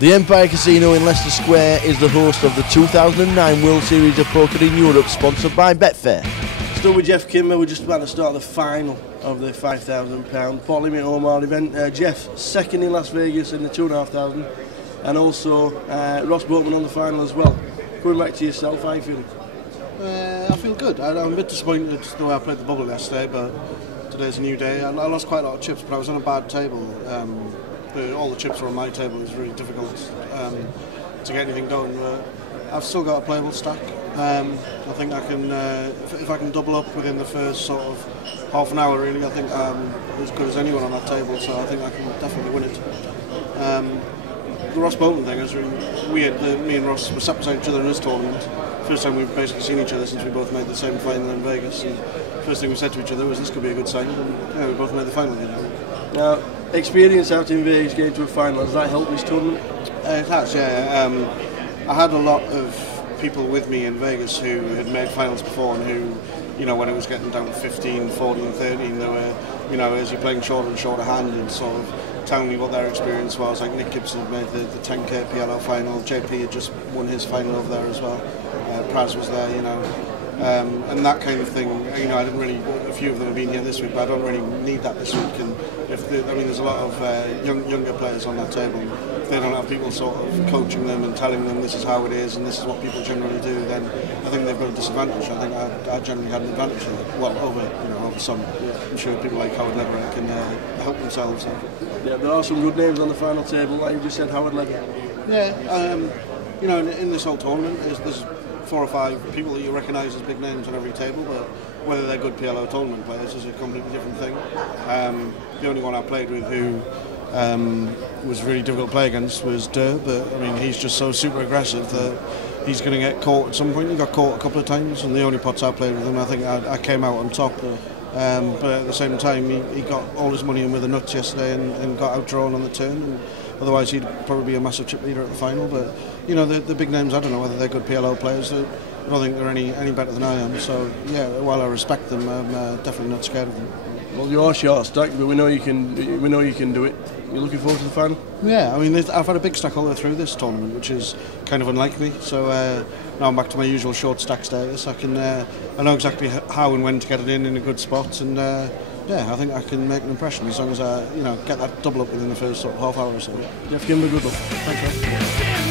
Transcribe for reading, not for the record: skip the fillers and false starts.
The Empire Casino in Leicester Square is the host of the 2009 World Series of Poker in Europe, sponsored by Betfair. Still with Jeff Kimber, we're just about to start the final of the £5,000 Port Limit Omaha event. Jeff, second in Las Vegas in the 2,500, and also Ross Boatman on the final as well. Going back to yourself, how are you feeling? I feel good. I'm a bit disappointed the way I played the bubble yesterday, but today's a new day. I lost quite a lot of chips, but I was on a bad table. All the chips were on my table. It was really difficult to get anything done. I've still got a playable stack. I think I can, if I can double up within the first sort of half an hour, really, I think I'm as good as anyone on that table, so I think I can definitely win it. The Ross Boatman thing is really weird. Me and Ross were sat beside each other in this tournament. First time we've basically seen each other since we both made the same final in Vegas. And first thing we said to each other was, this could be a good sign. And we both made the final. Now, experience out in Vegas getting to a final, has that helped this tournament? It has, yeah. I had a lot of people with me in Vegas who had made finals before and who, when it was getting down to 15, 14, 13, they were, as you're playing shorter and shorter hand and sort of telling me what their experience was. Like Nick Gibson had made the 10k PLO final, JP had just won his final over there as well. Praz was there, and that kind of thing. I didn't really. A few of them have been here this week, but I don't really need that this week. And there's a lot of younger players on that table. If they don't have people sort of coaching them and telling them this is how it is and this is what people generally do, then I think they've got a disadvantage. I think I generally had an advantage of it. Well, over some. Yeah. I'm sure people like Howard Leverett can help themselves. Yeah, there are some good names on the final table. Like you just said, Howard Leverett. Yeah. In this whole tournament, there's 4 or 5 people that you recognise as big names on every table, but whether they're good PLO tournament players is a completely different thing. The only one I played with who was really difficult to play against was Durr, but he's just so super aggressive that he's going to get caught at some point. He got caught a couple of times, and the only pots I played with him, I think I came out on top. But at the same time, he got all his money in with the nuts yesterday and got outdrawn on the turn. And otherwise, he'd probably be a massive chip leader at the final. But the big names, I don't know whether they're good PLO players. I don't think they're any better than I am. So yeah, while I respect them, I'm definitely not scared of them. Well, you're short stack, but we know you can do it. You're looking forward to the final? Yeah, I've had a big stack all the way through this tournament, which is kind of unlike me. So now I'm back to my usual short stack status. I know exactly how and when to get it in a good spot, and I think I can make an impression as long as I get that double up within the first sort of half hour or so. Jeff Kimber, good luck. Thank you.